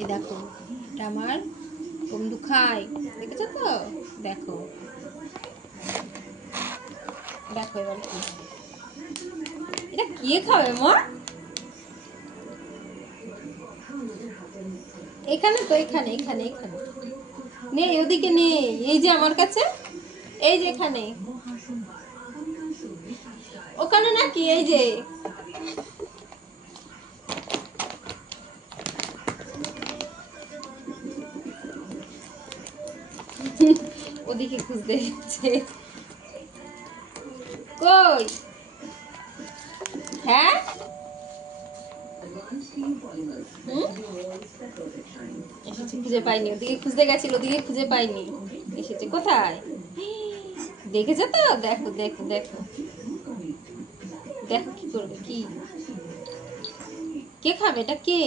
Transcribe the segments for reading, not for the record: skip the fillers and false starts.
এই দেখো, এটা আমার কমদু খায়, দেখেছো তো? দেখো দেখো এবার কি, এটা কে খাবে মা? এখানে তো, এখানে এখানে এখানে নে, ওদিকে নে, এই যে আমার কাছে, এই যে এখানে, ওখানে নাকি, এই যে ওদিকে খুঁজতে যাচ্ছে। কই? হ্যাঁ এসেছে, খুঁজে পাইনি, ওদিকে খুঁজতে গেছিল, ওদিকে খুঁজে পাইনি, এসেছে কোথায় দেখেছো তো? দেখো দেখো দেখো দেখো কি করবে, কি, কে খাবে এটা, কে?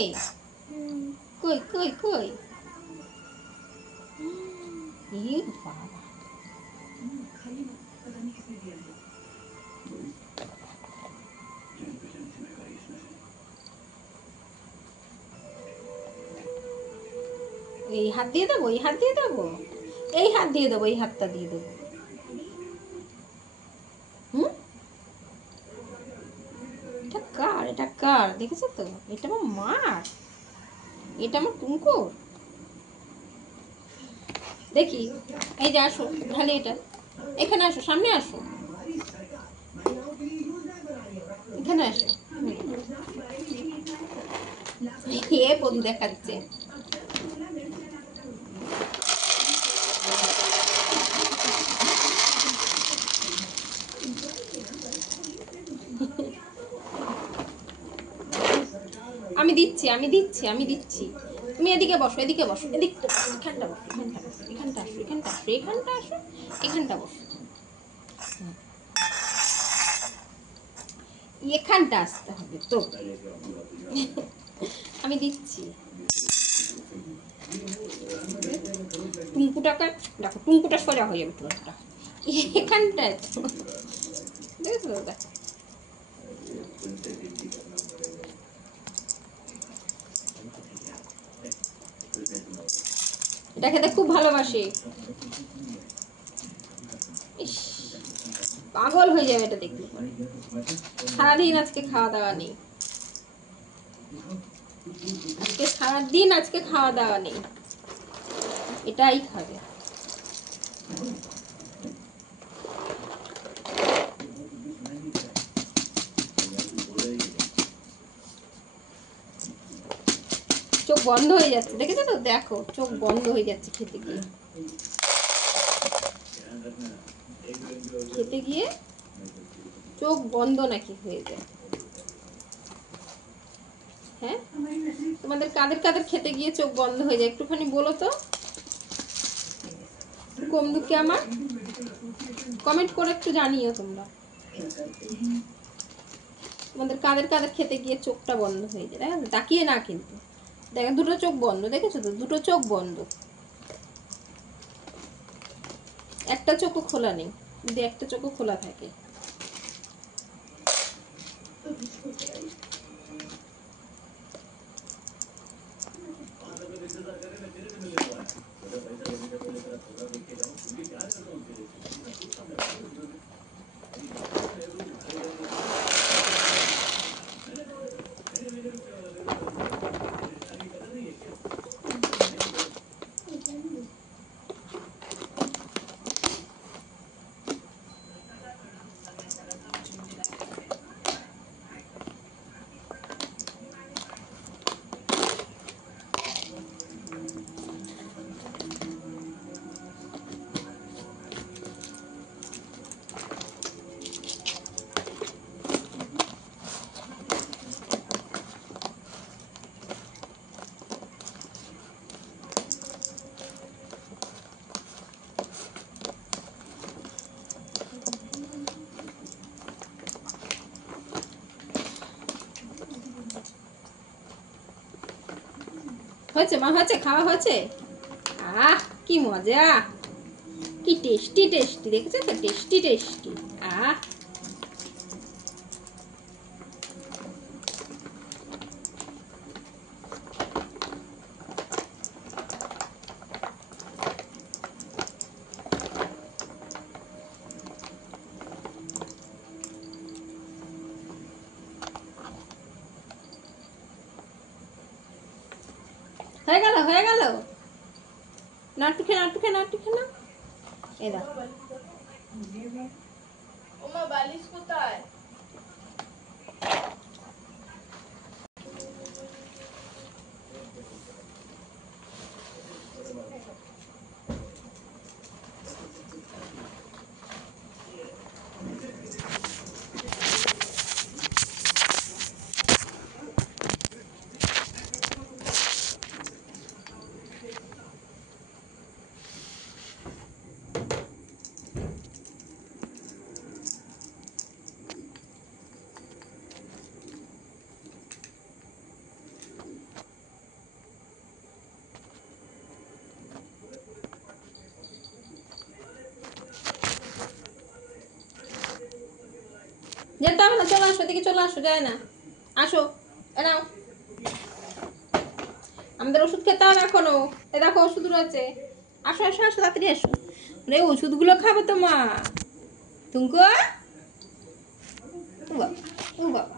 কই কই কই? বাবা, এই হাত দিয়ে দেবো, এই হাত দিয়ে দেবো, এই হাত দিয়ে দেবো, এই হাতটা দিয়ে দেবো। হুম, এটা কার, এটা কার দেখেছো তো? এটা আমার মার, এটা আমার টুঙ্কুর। দেখি, এই যে আসো, ঢালি এটা, এখানে আসো, সামনে আসো, এখানে আসো। এ বধু দেখাচ্ছে। আমি দিচ্ছি, আমি দিচ্ছি, আমি দিচ্ছি, তুমি এদিকে বসো, এদিকে বসো, এদিকটা বসো, এখানটা বসো, এখানটা বসো, এখানটা আসো, এখানটা আসো, এখানটা আসো, এখানটা বসো, এখানটা আসতে হবে তো। আমি দিচ্ছি। টুঙ্কুটাকে দেখো, টুঙ্কুটা সোজা হয়ে যাবে, টুঙ্কুটা এখানটায় তো, দেখেছো দাদা? এটা খেতে খুব ভালোবাসে, ইস, পাগল হয়ে যাবে এটা দেখলে। সারাদিন আজকে খাওয়া দাওয়া নেই, আজকে সারাদিন আজকে খাওয়া দাওয়া নেই, এটাই খাবে। চোখ বন্ধ হয়ে যাচ্ছে, দেখেছো তো? দেখো চোখ বন্ধ হয়ে যাচ্ছে খেতে গিয়ে, খেতে গিয়ে চোখ বন্ধ নাকি হয়ে যায়। হ্যাঁ, তোমাদের কাদের কাদের খেতে গিয়ে চোখ বন্ধ হয়ে যায় একটুখানি বলো তো, কমদুকে আমার কমেন্ট করে একটু জানিও তোমরা, তোমাদের কাদের কাদের খেতে গিয়ে চোখটা বন্ধ হয়ে যায়। দেখো তাকিয়ে না, কিন্তু দেখো দুটো চোখ বন্ধ, দেখেছো তো? দুটো চোখ বন্ধ, একটা চোখও খোলা নেই, যদি একটা চোখও খোলা থাকে। হয়েছে মা, হয়েছে, খাওয়া হয়েছে। আহ কি মজা, কি টেস্টি টেস্টি, দেখেছো তো? Tasty tasty. আহ হয়ে গেল হয়ে গেল। না একটু খেয়ে না, একটু খেয়ে না, একটু খেয়ে না। এই দাও। ওমা বালিশ কোথায়? যেতে হবে না, চলে আসো এদিকে, চলে আসো, যায় না, আসো। এ নাও, আমাদের ওষুধ খেতে হবে এখনো। এ দেখো ওষুধ রয়েছে, আসো আসো আসো, তাড়াতাড়ি আসো। রে ওষুধগুলো খাবে তো মা। তুমকো, ও বাবা, ও বাবা।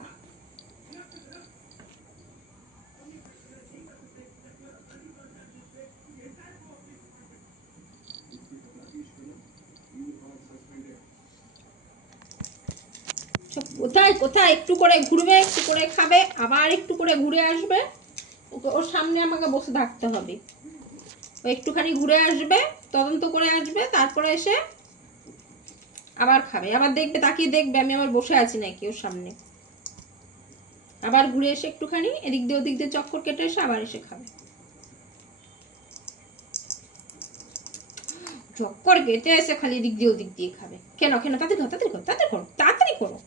কোথায় কোথায় একটু করে ঘুরবে, একটু করে খাবে, আবার একটু করে ঘুরে আসবে। ওর সামনে আমাকে বসে থাকতে হবে। ও একটুখানি ঘুরে আসবে, তদন্ত করে আসবে, তারপরে এসে আবার খাবে, আবার দেখবে, তাকিয়ে দেখবে আমি আবার বসে আছি নাকি ওর সামনে। আবার ঘুরে এসে একটুখানি এদিক দিয়ে ওদিক দিয়ে চক্কর কেটে এসে আবার এসে খাবে। চক্কর কেটে এসে খালি এদিক দিয়ে ওদিক দিয়ে খাবে। কেন কেন, তাড়াতাড়ি করো, তাড়াতাড়ি করো, তাড়াতাড়ি করো, তাড়াতাড়ি করো।